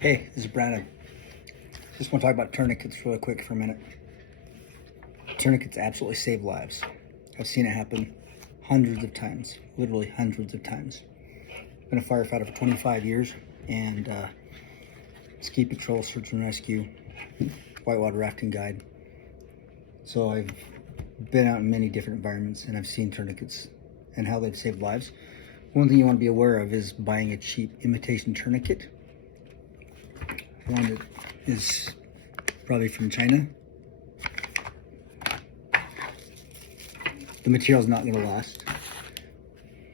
Hey, this is Brandon. Just want to talk about tourniquets really quick for a minute. Tourniquets absolutely save lives. I've seen it happen hundreds of times, literally hundreds of times. Been a firefighter for 25 years and ski patrol, search and rescue, whitewater rafting guide. So I've been out in many different environments and I've seen tourniquets and how they've saved lives. One thing you want to be aware of is buying a cheap imitation tourniquet. One that is probably from China. The material's not going to last.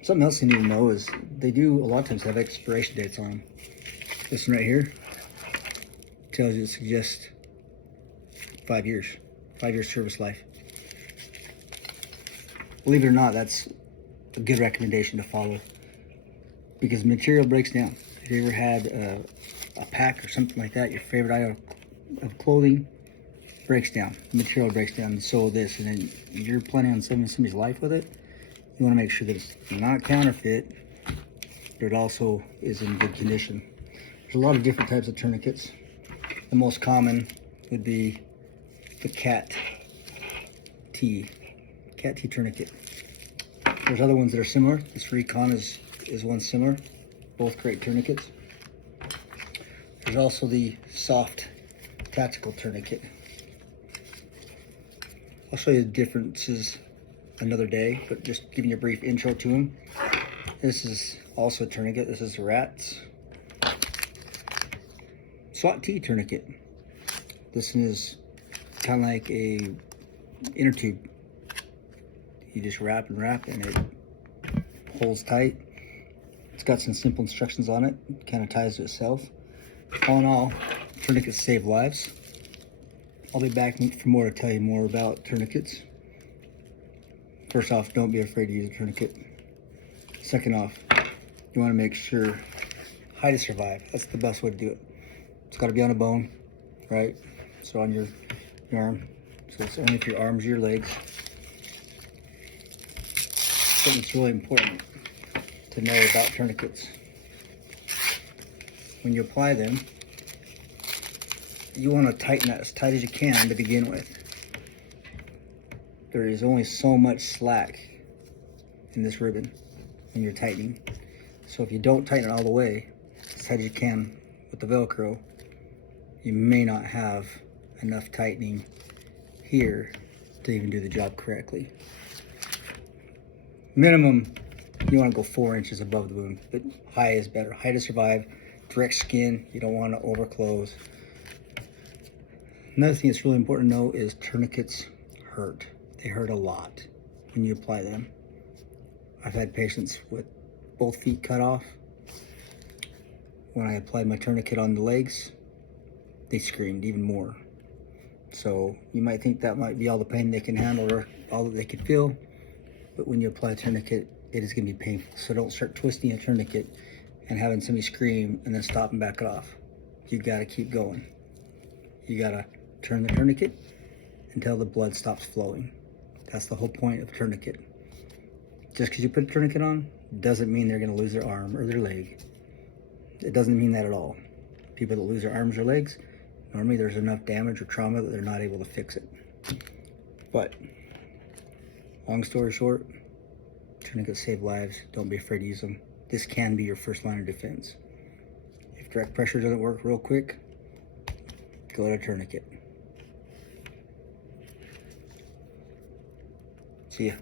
Something else you need to know is they do a lot of times have expiration dates on them. This one right here tells you, it suggests 5 years, 5 years service life. Believe it or not, that's a good recommendation to follow because material breaks down. If you ever had a pack or something like that, your favorite item of clothing breaks down, the material breaks down, and so this, and then you're planning on saving somebody's life with it, you want to make sure that it's not counterfeit, but it also is in good condition. There's a lot of different types of tourniquets. The most common would be the cat T tourniquet. There's other ones that are similar. This Recon is one similar, both great tourniquets. There's also the soft tactical tourniquet. I'll show you the differences another day, but just giving you a brief intro to them. This is also a tourniquet. This is the Rats SWAT T tourniquet. This one is kind of like a inner tube. You just wrap and it holds tight. It's got some simple instructions on it. It kind of ties to itself. All in all, tourniquets save lives. I'll be back for more to tell you more about tourniquets. First off, don't be afraid to use a tourniquet. Second off, you want to make sure hide to survive. That's the best way to do it. It's got to be on a bone, right? So on your arm. So it's only for your arms or your legs. Something that's really important to know about tourniquets. When you apply them, you want to tighten that as tight as you can to begin with. There is only so much slack in this ribbon when you're tightening. So if you don't tighten it all the way, as tight as you can with the Velcro, you may not have enough tightening here to even do the job correctly. Minimum, you want to go 4 inches above the wound, but high is better. High to survive, direct skin, you don't want to overclose. Another thing that's really important to know is tourniquets hurt. They hurt a lot when you apply them. I've had patients with both feet cut off. When I applied my tourniquet on the legs, they screamed even more. So you might think that might be all the pain they can handle or all that they can feel, but when you apply a tourniquet, it is going to be painful. So don't start twisting a tourniquet and having somebody scream and then stop and back it off. You got to keep going. You got to turn the tourniquet until the blood stops flowing. That's the whole point of a tourniquet. Just because you put a tourniquet on doesn't mean they're going to lose their arm or their leg. It doesn't mean that at all. People that lose their arms or legs, normally there's enough damage or trauma that they're not able to fix it. But long story short, tourniquets save lives. Don't be afraid to use them. This can be your first line of defense. If direct pressure doesn't work real quick, go to a tourniquet. See ya.